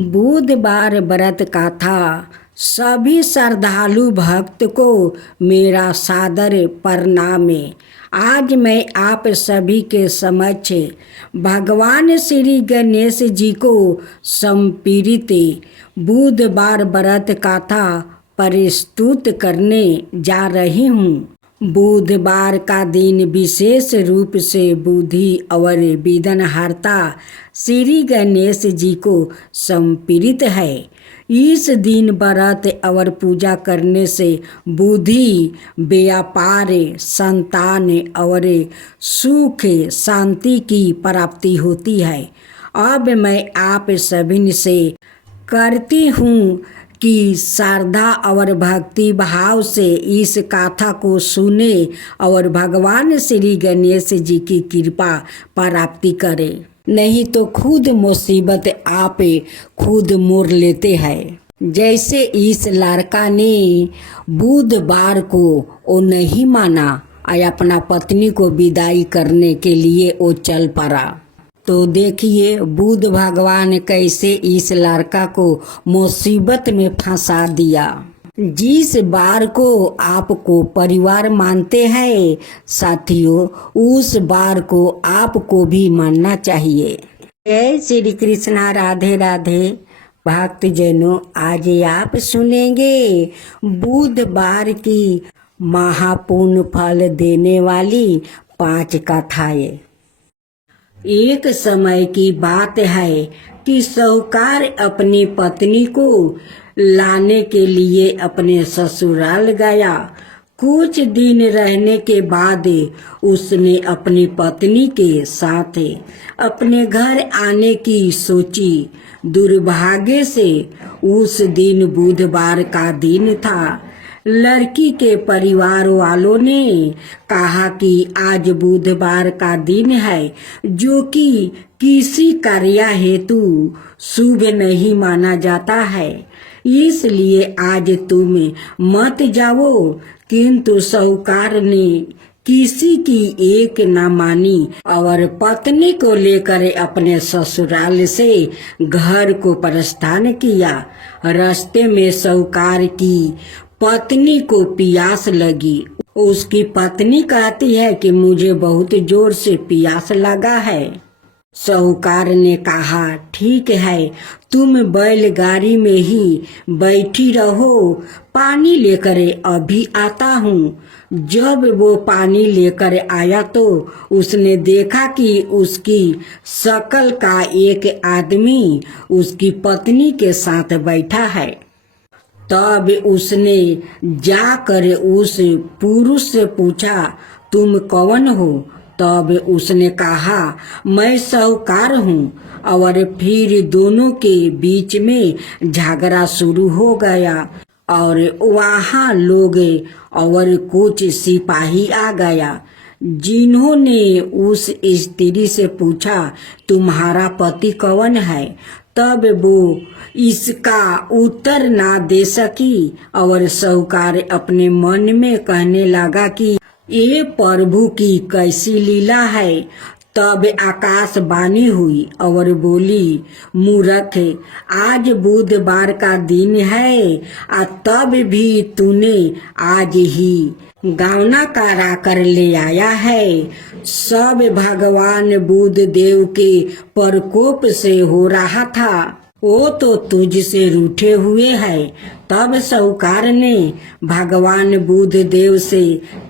बुधवार व्रत का था। सभी श्रद्धालु भक्त को मेरा सादर प्रणाम। आज मैं आप सभी के समक्ष भगवान श्री गणेश जी को समर्पित बुधवार व्रत कथा प्रस्तुत करने जा रही हूँ। बुधवार का दिन विशेष रूप से बुद्धि और विघ्नहर्ता श्री गणेश जी को समर्पित है। इस दिन व्रत और पूजा करने से बुद्धि, व्यापार, संतान और सुख शांति की प्राप्ति होती है। अब मैं आप सभी से करती हूँ कि श्रद्धा और भक्ति भाव से इस कथा को सुने और भगवान श्री गणेश जी की कृपा प्राप्ति करें, नहीं तो खुद मुसीबत आप खुद मोड़ लेते हैं। जैसे इस लड़का ने बुधवार को वो नहीं माना और अपना पत्नी को विदाई करने के लिए वो चल पड़ा। तो देखिए बुध भगवान कैसे इस लड़का को मुसीबत में फंसा दिया। जिस बार को आपको परिवार मानते हैं साथियों, उस बार को आपको भी मानना चाहिए। जय श्री कृष्णा, राधे राधे। भक्तजनों, आज आप सुनेंगे बुधवार की महापुण्य फल देने वाली 5 कथाएं। एक समय की बात है कि साहूकार अपनी पत्नी को लाने के लिए अपने ससुराल गया। कुछ दिन रहने के बाद उसने अपनी पत्नी के साथ अपने घर आने की सोची। दुर्भाग्य से उस दिन बुधवार का दिन था। लड़की के परिवार वालों ने कहा कि आज बुधवार का दिन है, जो कि किसी कार्य हेतु शुभ नहीं माना जाता है, इसलिए आज तुम मत जाओ। किंतु साहूकार ने किसी की एक न मानी और पत्नी को लेकर अपने ससुराल से घर को प्रस्थान किया। रास्ते में साहूकार की पत्नी को प्यास लगी। उसकी पत्नी कहती है कि मुझे बहुत जोर से प्यास लगा है। साहूकार ने कहा, ठीक है, तुम बैलगाड़ी में ही बैठी रहो, पानी लेकर अभी आता हूँ। जब वो पानी लेकर आया तो उसने देखा कि उसकी शक्ल का एक आदमी उसकी पत्नी के साथ बैठा है। तब उसने जाकर उस पुरुष से पूछा, तुम कौन हो? तब उसने कहा, मैं साहूकार हूँ। और फिर दोनों के बीच में झगड़ा शुरू हो गया और वहाँ लोग और कुछ सिपाही आ गया, जिन्होंने उस स्त्री से पूछा, तुम्हारा पति कौन है? तब वो इसका उत्तर ना दे सकी और साहूकार अपने मन में कहने लगा कि ये प्रभु की कैसी लीला है। तब आकाशवाणी हुई और बोली, मूर्ख, आज बुधवार का दिन है तब भी तूने आज ही गावना करा कर ले आया है। सब भगवान बुध देव के प्रकोप से हो रहा था, वो तो तुझसे रूठे हुए है। तब साहूकार ने भगवान बुध देव से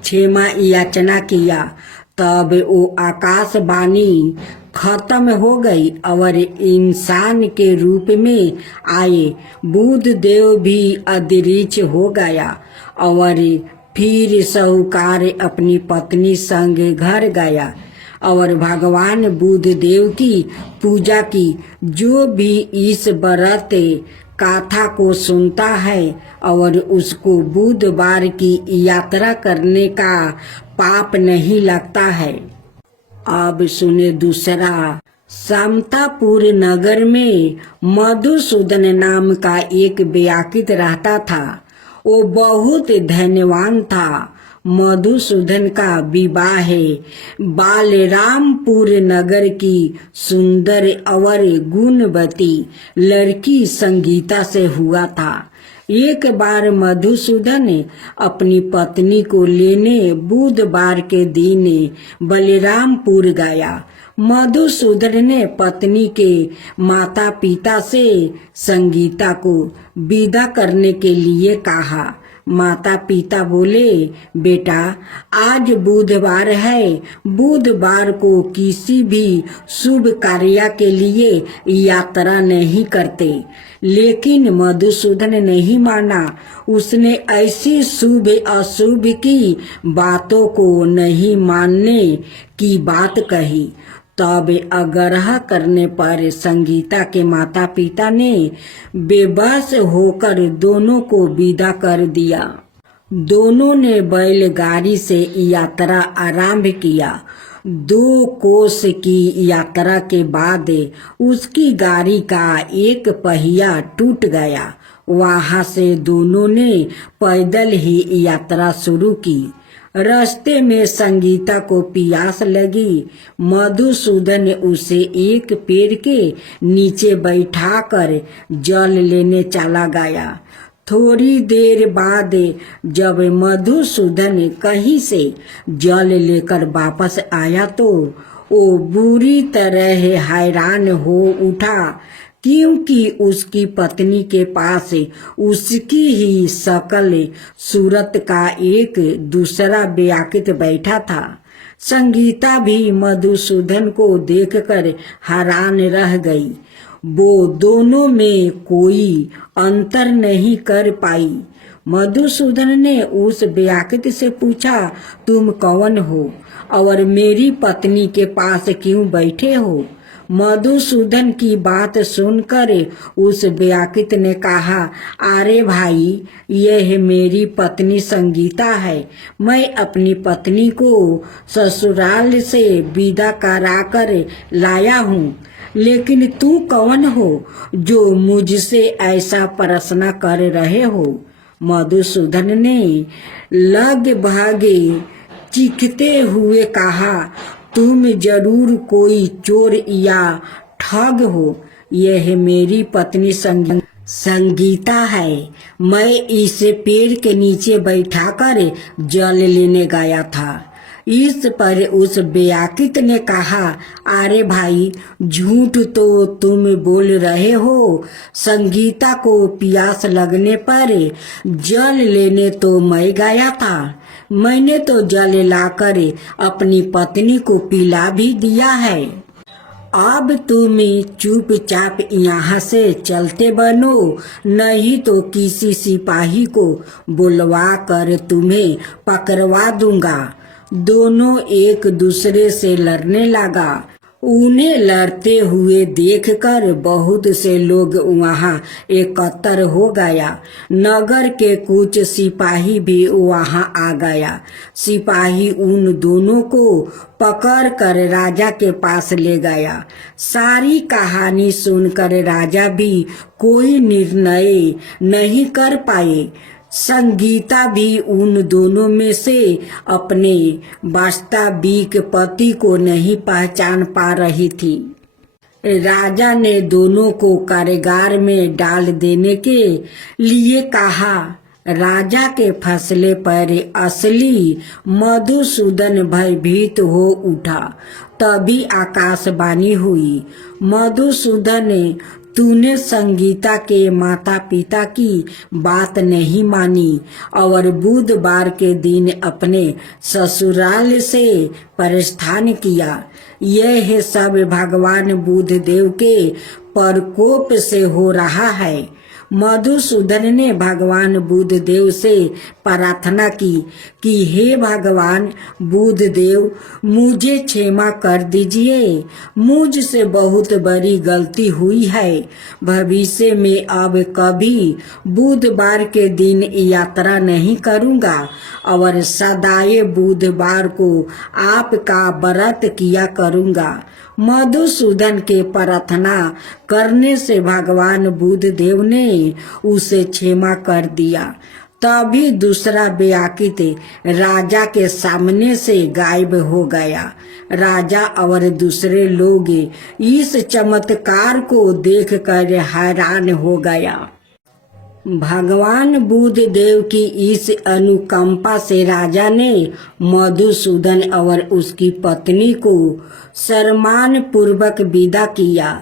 क्षमा याचना किया। तब वो आकाशवाणी खत्म हो गई और इंसान के रूप में आए बुध देव भी अदृश्य हो गया। और फिर साहूकार अपनी पत्नी संग घर गया और भगवान बुध देव की पूजा की। जो भी इस व्रत कथा को सुनता है और उसको बुधवार की यात्रा करने का पाप नहीं लगता है। अब सुने दूसरा। समतापुर नगर में मधुसूदन नाम का एक व्यक्ति रहता था। वो बहुत धनवान था। मधुसूदन का विवाह है बालरामपुर नगर की सुंदर और गुणवती लड़की संगीता से हुआ था। एक बार मधुसूदन अपनी पत्नी को लेने बुधवार के दिन बलरामपुर गया। मधुसूदन ने पत्नी के माता पिता से संगीता को विदा करने के लिए कहा। माता पिता बोले, बेटा आज बुधवार है, बुधवार को किसी भी शुभ कार्य के लिए यात्रा नहीं करते। लेकिन मधुसूदन नहीं माना। उसने ऐसी शुभ अशुभ की बातों को नहीं मानने की बात कही। तब आग्रह करने पर संगीता के माता पिता ने बेबस होकर दोनों को विदा कर दिया। दोनों ने बैलगाड़ी से यात्रा आरंभ किया। 2 कोस की यात्रा के बाद उसकी गाड़ी का एक पहिया टूट गया। वहां से दोनों ने पैदल ही यात्रा शुरू की। रास्ते में संगीता को प्यास लगी। मधुसूदन उसे एक पेड़ के नीचे बैठाकर जल लेने चला गया। थोड़ी देर बाद जब मधुसूदन कहीं से जल लेकर वापस आया तो वो बुरी तरह हैरान हो उठा, क्योंकि उसकी पत्नी के पास उसकी ही शकल सूरत का एक दूसरा व्याकृत बैठा था। संगीता भी मधुसूदन को देखकर हैरान रह गई। वो दोनों में कोई अंतर नहीं कर पाई। मधुसूदन ने उस व्याकृत से पूछा, तुम कौन हो और मेरी पत्नी के पास क्यों बैठे हो? मधुसूदन की बात सुनकर उस व्याकृत ने कहा, अरे भाई, यह मेरी पत्नी संगीता है। मैं अपनी पत्नी को ससुराल से विदा कराकर लाया हूँ। लेकिन तू कौन हो जो मुझसे ऐसा प्रश्न कर रहे हो? मधुसूदन ने लगभग चीखते हुए कहा, तुम जरूर कोई चोर या ठग हो। यह मेरी पत्नी संगीता है। मैं इसे पेड़ के नीचे बैठाकर जल लेने गया था। इस पर उस व्याकृत ने कहा, अरे भाई, झूठ तो तुम बोल रहे हो। संगीता को प्यास लगने पर जल लेने तो मैं गया था। मैंने तो जल लाकर अपनी पत्नी को पिला भी दिया है। अब तुम चुपचाप यहाँ से चलते बनो, नहीं तो किसी सिपाही को बुलवा कर तुम्हें पकड़वा दूंगा। दोनों एक दूसरे से लड़ने लगा। उन्हें लड़ते हुए देखकर बहुत से लोग वहां एकत्र हो गया। नगर के कुछ सिपाही भी वहां आ गया। सिपाही उन दोनों को पकड़कर राजा के पास ले गया। सारी कहानी सुनकर राजा भी कोई निर्णय नहीं कर पाए। संगीता भी उन दोनों में से अपने वास्तविक पति को नहीं पहचान पा रही थी। राजा ने दोनों को कारागार में डाल देने के लिए कहा। राजा के फैसले पर असली मधुसूदन भयभीत हो उठा। तभी आकाशवाणी हुई, मधुसूदन, तूने संगीता के माता पिता की बात नहीं मानी और बुधवार के दिन अपने ससुराल से प्रस्थान किया। यह सब भगवान बुद्धदेव के प्रकोप से हो रहा है। मधुसूदन ने भगवान बुद्धदेव से प्रार्थना की कि हे भगवान बुद्धदेव, मुझे क्षमा कर दीजिए। मुझसे बहुत बड़ी गलती हुई है। भविष्य में अब कभी बुधवार के दिन यात्रा नहीं करूंगा और सदाए बुधवार को आपका व्रत किया करूंगा। मधुसूदन के प्रार्थना करने से भगवान बुद्धदेव ने उसे क्षमा कर दिया। तभी दूसरा बेआकित राजा के सामने से गायब हो गया। राजा और दूसरे लोग इस चमत्कार को देखकर हैरान हो गया। भगवान बुद्ध देव की इस अनुकंपा से राजा ने मधुसूदन और उसकी पत्नी को सम्मान पूर्वक विदा किया।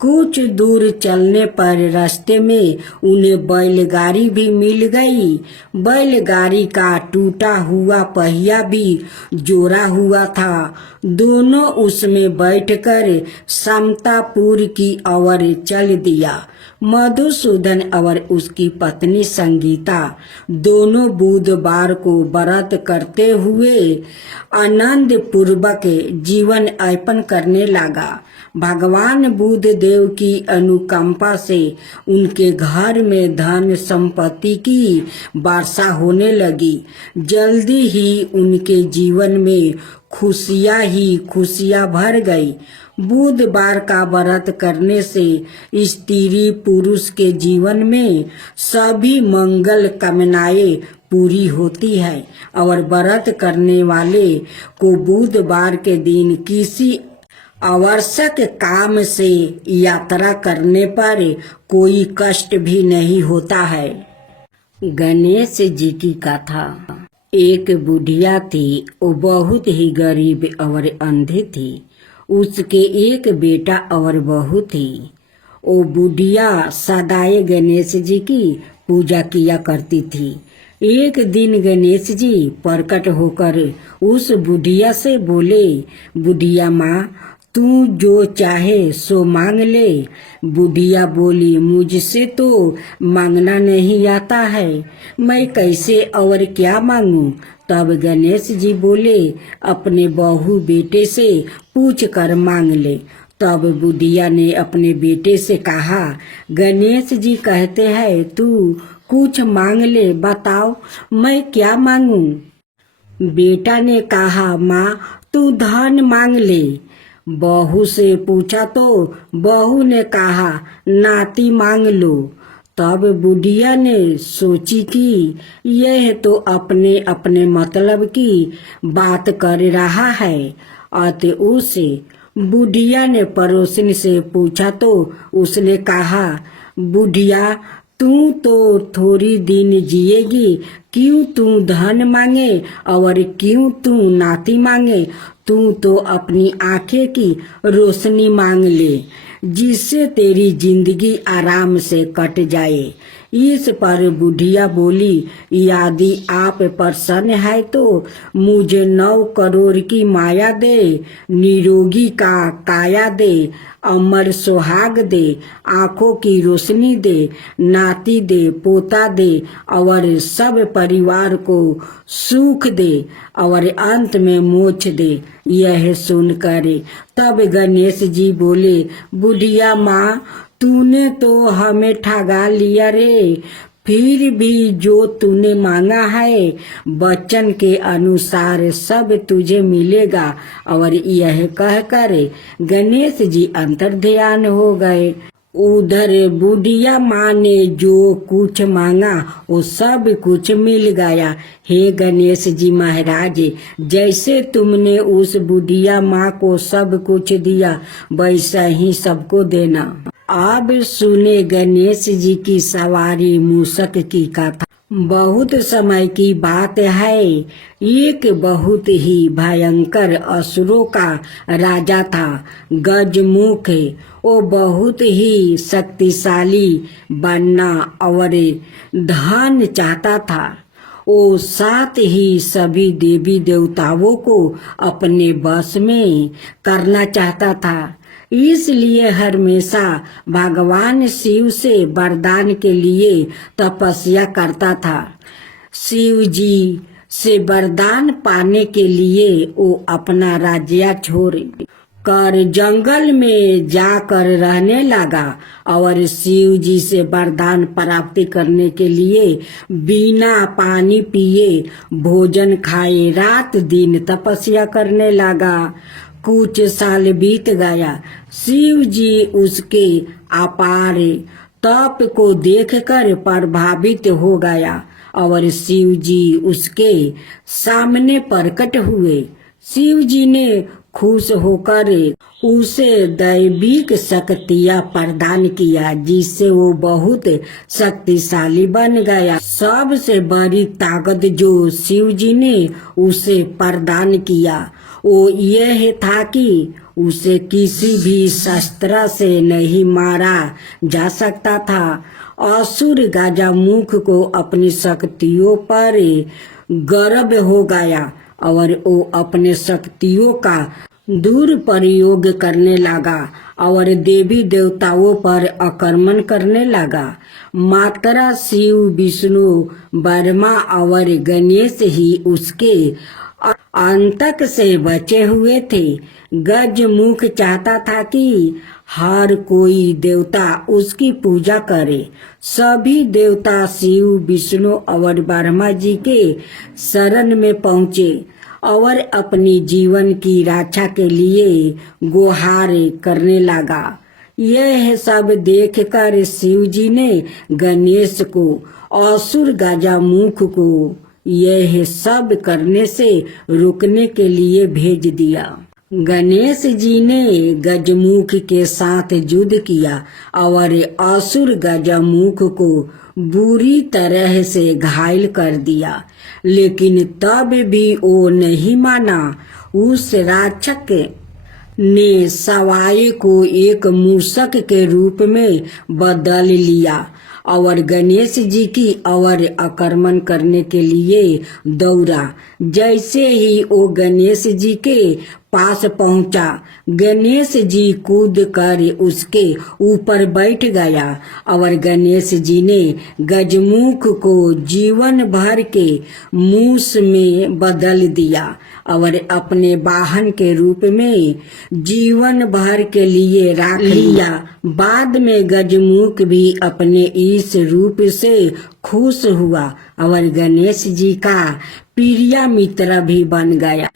कुछ दूर चलने पर रास्ते में उन्हें बैलगाड़ी भी मिल गई। बैलगाड़ी का टूटा हुआ पहिया भी जोड़ा हुआ था। दोनों उसमें बैठकर समतापुर की ओर चल दिया। मधुसूदन और उसकी पत्नी संगीता दोनों बुधवार को व्रत करते हुए आनंद पूर्वक जीवन यापन करने लगा। भगवान बुद्ध देव की अनुकंपा से उनके घर में धन संपत्ति की वर्षा होने लगी। जल्दी ही उनके जीवन में खुशियां ही खुशियां भर गई। बुधवार का व्रत करने से स्त्री पुरुष के जीवन में सभी मंगल कामनाएं पूरी होती है और व्रत करने वाले को बुधवार के दिन किसी आवश्यक काम से यात्रा करने पर कोई कष्ट भी नहीं होता है। गणेश जी की कथा। एक बुढ़िया थी, वो बहुत ही गरीब और अंधी थी। उसके एक बेटा और बहू थी। वो बुढ़िया सदाए गणेश जी की पूजा किया करती थी। एक दिन गणेश जी प्रकट होकर उस बुढ़िया से बोले, बुढ़िया माँ, तू जो चाहे सो मांग ले। बुढ़िया बोली, मुझसे तो मांगना नहीं आता है, मैं कैसे और क्या मांगूं। तब गणेश जी बोले, अपने बहू बेटे से पूछ कर मांग ले। तब बुढ़िया ने अपने बेटे से कहा, गणेश जी कहते हैं तू कुछ मांग ले, बताओ मैं क्या मांगूं। बेटा ने कहा, माँ तू धन मांग ले। बहू से पूछा तो बहू ने कहा, नाती मांग लो। तब बुढ़िया ने सोची कि यह तो अपने अपने मतलब की बात कर रहा है। अतः उसे बुढ़िया ने पड़ोसिन से पूछा तो उसने कहा, बुढ़िया तू तो थोड़ी दिन जिएगी, क्यों तू धन मांगे और क्यों तू नाती मांगे। तू तो अपनी आंखें की रोशनी मांग ले, जिससे तेरी जिंदगी आराम से कट जाए। इस पर बुढ़िया बोली, यदि आप प्रसन्न है तो मुझे 9 करोड़ की माया दे, निरोगी का काया दे, अमर सुहाग दे, आंखों की रोशनी दे, नाती दे, पोता दे और सब परिवार को सुख दे और अंत में मोक्ष दे। यह सुनकर तब गणेश जी बोले, बुढ़िया माँ, तूने तो हमें ठगा लिया रे। फिर भी जो तूने मांगा है वचन के अनुसार सब तुझे मिलेगा। और यह कहकर गणेश जी अंतर ध्यान हो गए। उधर बुढ़िया माँ ने जो कुछ मांगा वो सब कुछ मिल गया। हे गणेश जी महाराज, जैसे तुमने उस बुढ़िया माँ को सब कुछ दिया वैसा ही सबको देना। अब सुने गणेश जी की सवारी मूषक की कथा। बहुत समय की बात है, एक बहुत ही भयंकर असुरों का राजा था, गजमुख। वो बहुत ही शक्तिशाली बनना और धन चाहता था। वो साथ ही सभी देवी देवताओं को अपने वश में करना चाहता था। इसलिए हमेशा भगवान शिव से वरदान के लिए तपस्या करता था। शिव जी से वरदान पाने के लिए वो अपना राज्य छोड़ कर जंगल में जाकर रहने लगा और शिव जी से वरदान प्राप्ति करने के लिए बिना पानी पिए भोजन खाए रात दिन तपस्या करने लगा। कुछ साल बीत गया। शिव जी उसके अपार तप को देखकर प्रभावित हो गया और शिव जी उसके सामने प्रकट हुए। शिव जी ने खुश होकर उसे दैविक शक्तियां प्रदान किया, जिससे वो बहुत शक्तिशाली बन गया। सबसे बड़ी ताकत जो शिव जी ने उसे प्रदान किया वो यह था कि उसे किसी भी शस्त्र से नहीं मारा जा सकता था। असुर गजमुख को अपनी शक्तियों पर गर्व हो गया और वो अपने शक्तियों का दुरुपयोग करने लगा और देवी देवताओं पर आक्रमण करने लगा। मात्र शिव, विष्णु, ब्रह्मा और गणेश ही उसके आतंक से बचे हुए थे। गजमुख चाहता था कि हर कोई देवता उसकी पूजा करे। सभी देवता शिव, विष्णु और ब्रह्मा जी के शरण में पहुँचे और अपनी जीवन की रक्षा के लिए गुहार करने लगा। यह सब देखकर शिव जी ने गणेश को, असुर गजमुख को यह सब करने से रोकने के लिए भेज दिया। गणेश जी ने गजमुख के साथ युद्ध किया और असुर गजमुख को बुरी तरह से घायल कर दिया, लेकिन तब भी वो नहीं माना। उस राक्षस ने सवाई को एक मूषक के रूप में बदल लिया और गणेश जी की ओर आक्रमण करने के लिए दौड़ा। जैसे ही वो गणेश जी के पास पहुंचा, गणेश जी कूद कर उसके ऊपर बैठ गया और गणेश जी ने गजमुख को जीवन भर के मूस में बदल दिया और अपने वाहन के रूप में जीवन भर के लिए रख लिया। बाद में गजमुख भी अपने इस रूप से खुश हुआ और गणेश जी का प्रिय मित्र भी बन गया।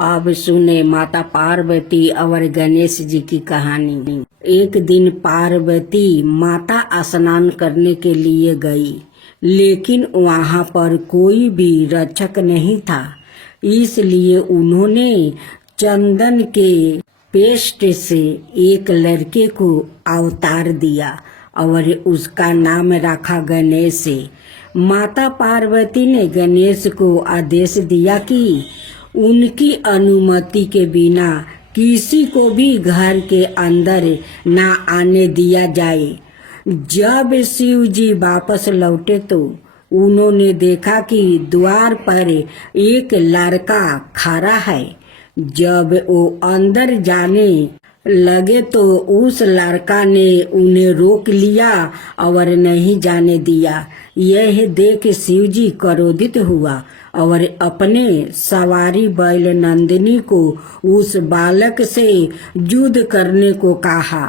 अब सुने माता पार्वती और गणेश जी की कहानी। एक दिन पार्वती माता स्नान करने के लिए गई, लेकिन वहाँ पर कोई भी रक्षक नहीं था। इसलिए उन्होंने चंदन के पेस्ट से एक लड़के को अवतार दिया और उसका नाम रखा गणेश। माता पार्वती ने गणेश को आदेश दिया कि उनकी अनुमति के बिना किसी को भी घर के अंदर ना आने दिया जाए। जब शिव जी वापस लौटे तो उन्होंने देखा कि द्वार पर एक लड़का खड़ा है। जब वो अंदर जाने लगे तो उस लड़का ने उन्हें रोक लिया और नहीं जाने दिया। यह देख शिव जी क्रोधित हुआ और अपने सवारी बैल नंदिनी को उस बालक से युद्ध करने को कहा,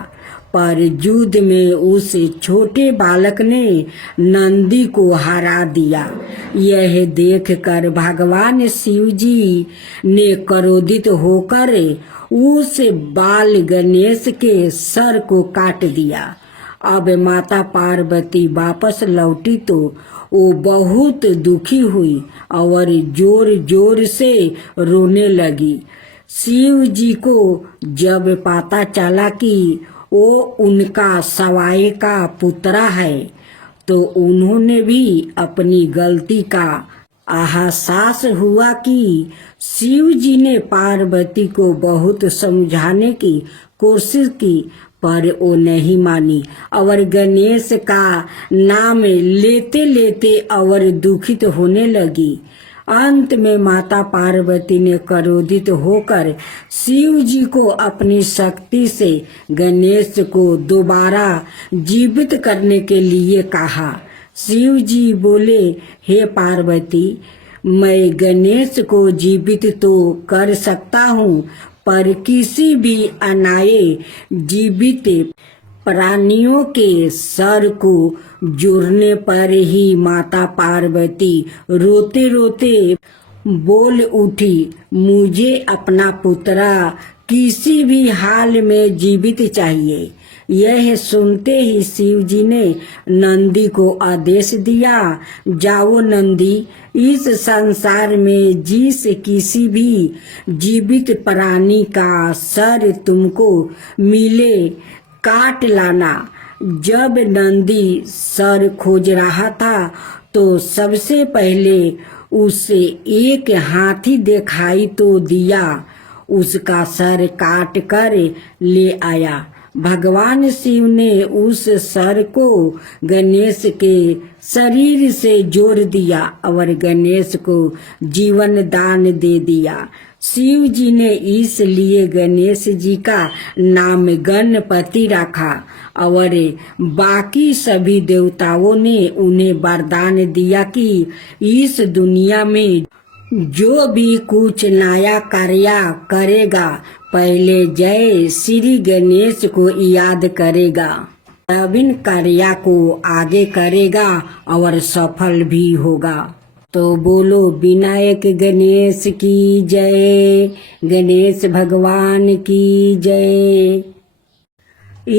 पर युद्ध में उस छोटे बालक ने नंदी को हरा दिया। यह देखकर भगवान शिव जी ने क्रोधित होकर उस बाल गणेश के सर को काट दिया। अब माता पार्वती वापस लौटी तो वो बहुत दुखी हुई और जोर जोर से रोने लगी। शिव जी को जब पता चला कि वो उनका सवाई का पुत्र है, तो उन्होंने भी अपनी गलती का एहसास हुआ कि शिव जी ने पार्वती को बहुत समझाने की कोशिश की, पर वो नहीं मानी और गणेश का नाम लेते लेते और दुखित होने लगी। अंत में माता पार्वती ने क्रोधित होकर शिव जी को अपनी शक्ति से गणेश को दोबारा जीवित करने के लिए कहा। शिव जी बोले, हे पार्वती, मैं गणेश को जीवित तो कर सकता हूँ, पर किसी भी अनाए जीवित प्राणियों के सर को जोड़ने पर ही माता पार्वती रोते रोते बोल उठी, मुझे अपना पुत्र किसी भी हाल में जीवित चाहिए। यह सुनते ही शिव जी ने नंदी को आदेश दिया, जाओ नंदी, इस संसार में जिस किसी भी जीवित प्राणी का सर तुमको मिले काट लाना। जब नंदी सर खोज रहा था तो सबसे पहले उसे एक हाथी दिखाई तो दिया, उसका सर काट कर ले आया। भगवान शिव ने उस सर को गणेश के शरीर से जोड़ दिया और गणेश को जीवन दान दे दिया। शिव जी ने इसलिए गणेश जी का नाम गणपति रखा और बाकी सभी देवताओं ने उन्हें वरदान दिया कि इस दुनिया में जो भी कुछ नया कार्य करेगा पहले जय श्री गणेश को याद करेगा, तब इन कार्य को आगे करेगा और सफल भी होगा। तो बोलो विनायक गणेश की जय, गणेश भगवान की जय।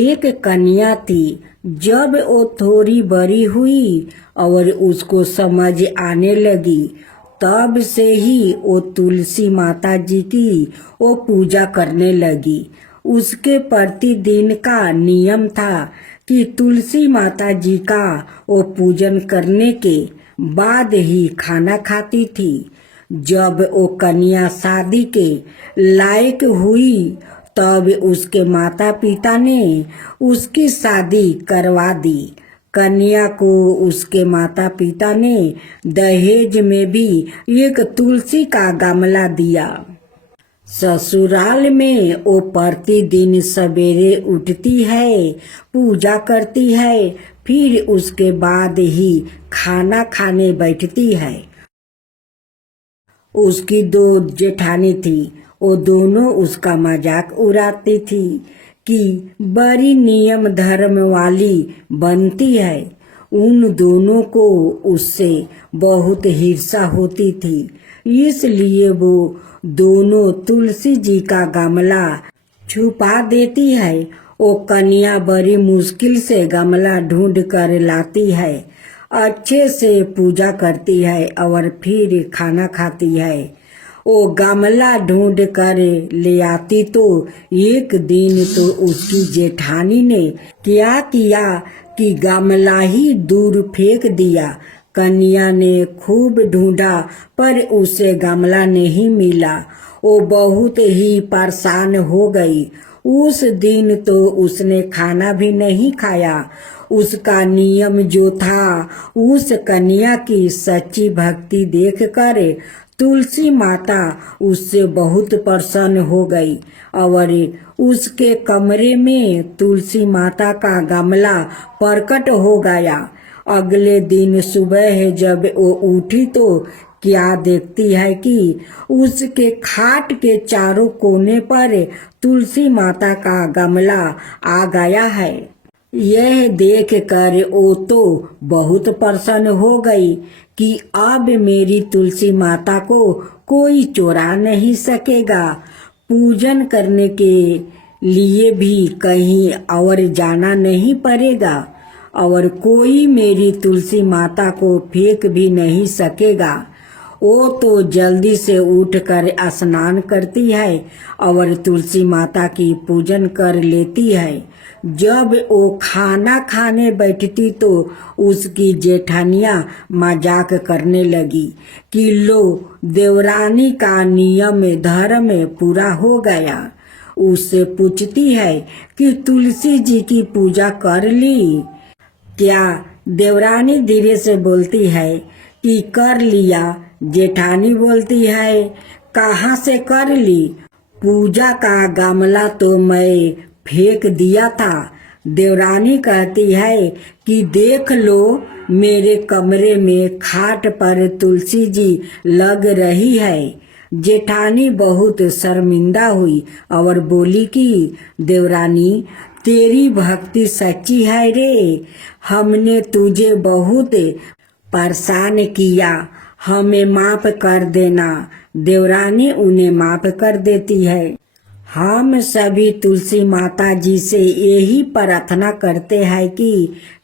एक कन्या थी, जब वो थोड़ी बड़ी हुई और उसको समझ आने लगी तब से ही वो तुलसी माता जी की वो पूजा करने लगी। उसके प्रतिदिन का नियम था कि तुलसी माता जी का वो पूजन करने के बाद ही खाना खाती थी। जब वो कन्या शादी के लायक हुई तब उसके माता पिता ने उसकी शादी करवा दी। कन्या को उसके माता पिता ने दहेज में भी एक तुलसी का गमला दिया। ससुराल में वो प्रतिदिन सवेरे उठती है, पूजा करती है, फिर उसके बाद ही खाना खाने बैठती है। उसकी 2 जेठानी थी, वो दोनों उसका मजाक उड़ाती थी कि बड़ी नियम धर्म वाली बनती है। उन दोनों को उससे बहुत ईर्ष्या होती थी, इसलिए वो दोनों तुलसी जी का गमला छुपा देती है। वो कन्या बड़ी मुश्किल से गमला ढूंढ कर लाती है, अच्छे से पूजा करती है और फिर खाना खाती है। वो गमला ढूंढ कर ले आती तो एक दिन तो उसकी जेठानी ने क्या किया कि गमला ही दूर फेंक दिया। कन्या ने खूब ढूंढा पर उसे गमला नहीं मिला। वो बहुत ही परेशान हो गई। उस दिन तो उसने खाना भी नहीं खाया। उसका नियम जो था, उस कन्या की सच्ची भक्ति देखकर तुलसी माता उससे बहुत प्रसन्न हो गई और उसके कमरे में तुलसी माता का गमला प्रकट हो गया। अगले दिन सुबह जब वो उठी तो क्या देखती है कि उसके खाट के चारों कोने पर तुलसी माता का गमला आ गया है। यह देख कर वो तो बहुत प्रसन्न हो गई कि अब मेरी तुलसी माता को कोई चुरा नहीं सकेगा। पूजन करने के लिए भी कहीं और जाना नहीं पड़ेगा और कोई मेरी तुलसी माता को फेंक भी नहीं सकेगा। वो तो जल्दी से उठकर स्नान करती है और तुलसी माता की पूजन कर लेती है। जब वो खाना खाने बैठती तो उसकी जेठानियां मजाक करने लगी कि लो देवरानी का नियम धर्म पूरा हो गया। उससे पूछती है कि तुलसी जी की पूजा कर ली क्या? देवरानी धीरे से बोलती है कि कर लिया। जेठानी बोलती है कहाँ से कर ली? पूजा का गमला तो मैं फेंक दिया था। देवरानी कहती है कि देख लो मेरे कमरे में खाट पर तुलसी जी लग रही है। जेठानी बहुत शर्मिंदा हुई और बोली कि देवरानी तेरी भक्ति सच्ची है रे, हमने तुझे बहुत परेशान किया, हमें माफ कर देना। देवरानी उन्हें माफ कर देती है। हम सभी तुलसी माता जी से यही प्रार्थना करते हैं कि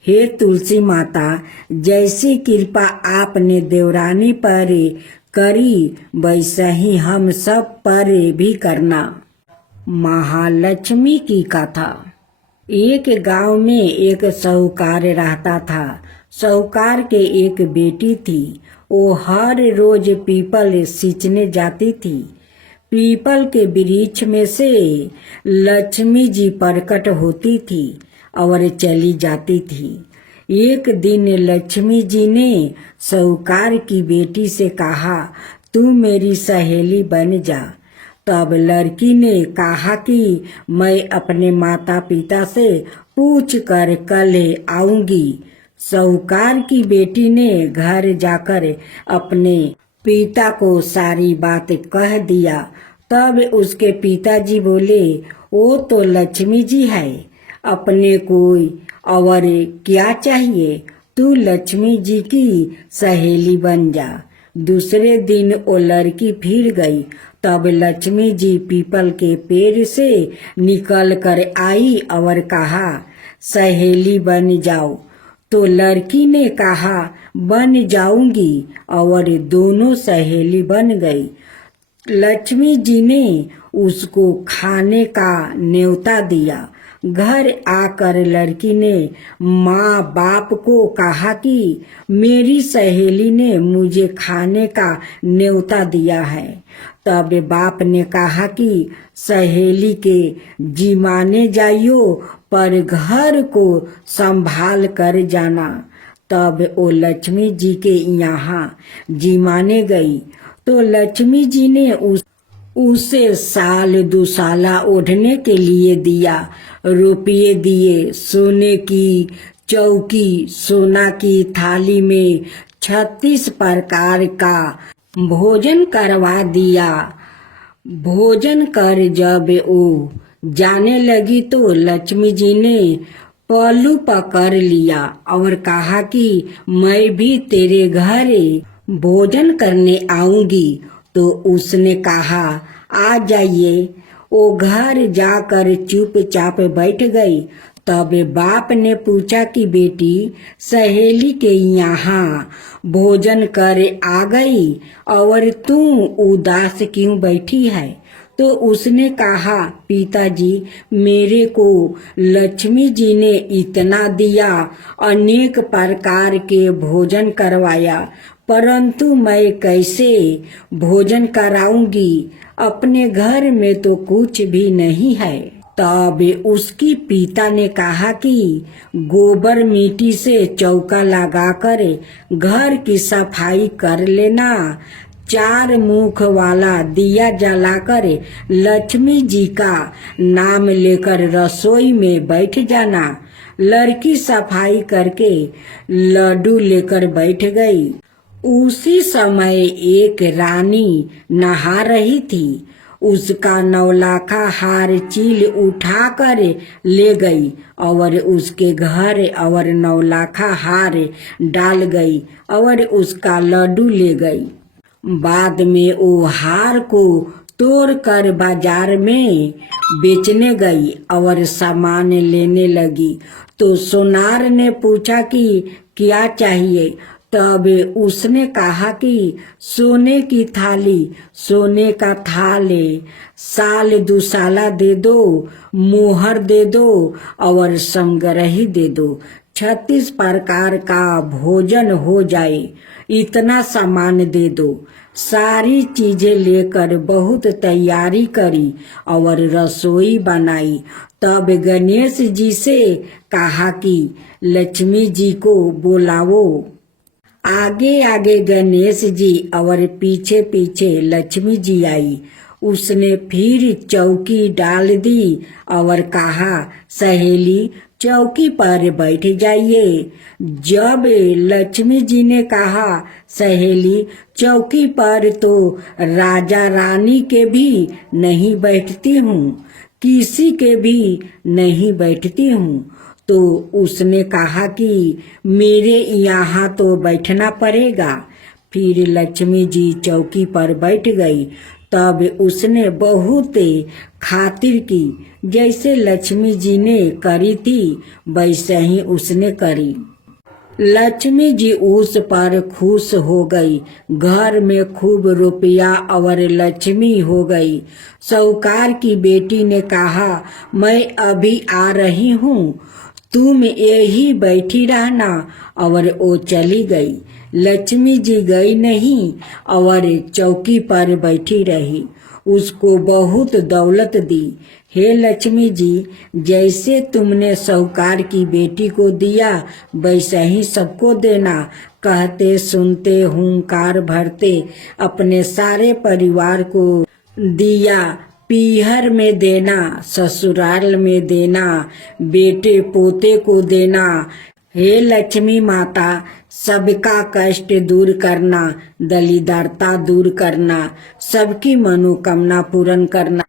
हे तुलसी माता, जैसी कृपा आपने देवरानी पर करी वैसा ही हम सब पर भी करना। महालक्ष्मी की कथा। एक गांव में एक साहूकार रहता था। साहूकार के एक बेटी थी। वो हर रोज पीपल सींचने जाती थी। पीपल के वृक्ष में से लक्ष्मी जी प्रकट होती थी और चली जाती थी। एक दिन लक्ष्मी जी ने साहूकार की बेटी से कहा, तू मेरी सहेली बन जा। तब लड़की ने कहा कि मैं अपने माता पिता से पूछ कर कल आऊंगी। साहूकार की बेटी ने घर जाकर अपने पिता को सारी बात कह दिया। तब उसके पिताजी बोले, वो तो लक्ष्मी जी है, अपने कोई और क्या चाहिए, तू लक्ष्मी जी की सहेली बन जा। दूसरे दिन वो लड़की फिर गई। तब लक्ष्मी जी पीपल के पेड़ से निकल कर आई और कहा, सहेली बन जाओ। तो लड़की ने कहा, बन जाऊंगी, और दोनों सहेली बन गई। लक्ष्मी जी ने उसको खाने का न्योता दिया। घर आकर लड़की ने माँ बाप को कहा कि मेरी सहेली ने मुझे खाने का न्योता दिया है। तब बाप ने कहा कि सहेली के जिमाने जाइयो, पर घर को संभाल कर जाना। तब वो लक्ष्मी जी के यहाँ जिमाने गई। तो लक्ष्मी जी ने उसे साल दुसाला ओढ़ने के लिए दिया, रुपये दिए, सोने की चौकी, सोना की थाली में 36 प्रकार का भोजन करवा दिया। भोजन कर जब वो जाने लगी तो लक्ष्मी जी ने पल्लू पकड़ लिया और कहा कि मैं भी तेरे घर भोजन करने आऊंगी। तो उसने कहा, आ जाइए। वो घर जाकर चुपचाप बैठ गई। तब बाप ने पूछा कि बेटी, सहेली के यहाँ भोजन कर आ गई और तू उदास क्यों बैठी है? तो उसने कहा, पिताजी, मेरे को लक्ष्मी जी ने इतना दिया, अनेक प्रकार के भोजन करवाया, परंतु मैं कैसे भोजन कराऊंगी? अपने घर में तो कुछ भी नहीं है। तब उसकी पिता ने कहा कि गोबर मिट्टी से चौका लगाकर घर की सफाई कर लेना। 4 मुख वाला दिया जलाकर लक्ष्मी जी का नाम लेकर रसोई में बैठ जाना। लड़की सफाई करके लड्डू लेकर बैठ गई। उसी समय एक रानी नहा रही थी। उसका 9 लाखा हार चील उठाकर ले गई और उसके घर और 9 लाखा हार डाल गई और उसका लड्डू ले गई। बाद में वो हार को तोड़कर बाजार में बेचने गई और सामान लेने लगी। तो सोनार ने पूछा कि क्या चाहिए? तब उसने कहा कि सोने की थाली, सोने का थाल, साल दुसाला दे दो, मोहर दे दो और समगरही दे दो। 36 प्रकार का भोजन हो जाए, इतना सामान दे दो। सारी चीजें लेकर बहुत तैयारी करी और रसोई बनाई। तब गणेश जी से कहा कि लक्ष्मी जी को बुलाओ। आगे आगे गणेश जी और पीछे पीछे लक्ष्मी जी आई। उसने फिर चौकी डाल दी और कहा, सहेली, चौकी पर बैठ जाइए। जब लक्ष्मी जी ने कहा, सहेली, चौकी पर तो राजा रानी के भी नहीं बैठती हूँ, किसी के भी नहीं बैठती हूँ। तो उसने कहा कि मेरे यहाँ तो बैठना पड़ेगा। फिर लक्ष्मी जी चौकी पर बैठ गई। तब उसने बहुत खातिर की। जैसे लक्ष्मी जी ने करी थी वैसे ही उसने करी। लक्ष्मी जी उस पर खुश हो गई। घर में खूब रुपया और लक्ष्मी हो गई। साहूकार की बेटी ने कहा, मैं अभी आ रही हूँ, तुम यही बैठी रहना। और वो चली गई। लक्ष्मी जी गई नहीं और चौकी पर बैठी रही। उसको बहुत दौलत दी। हे लक्ष्मी जी, जैसे तुमने साहूकार की बेटी को दिया वैसे ही सबको देना। कहते सुनते हुंकार भरते अपने सारे परिवार को दिया। पीहर में देना, ससुराल में देना, बेटे पोते को देना। हे लक्ष्मी माता, सबका कष्ट दूर करना, दरिद्रता दूर करना, सबकी मनोकामना पूर्ण करना।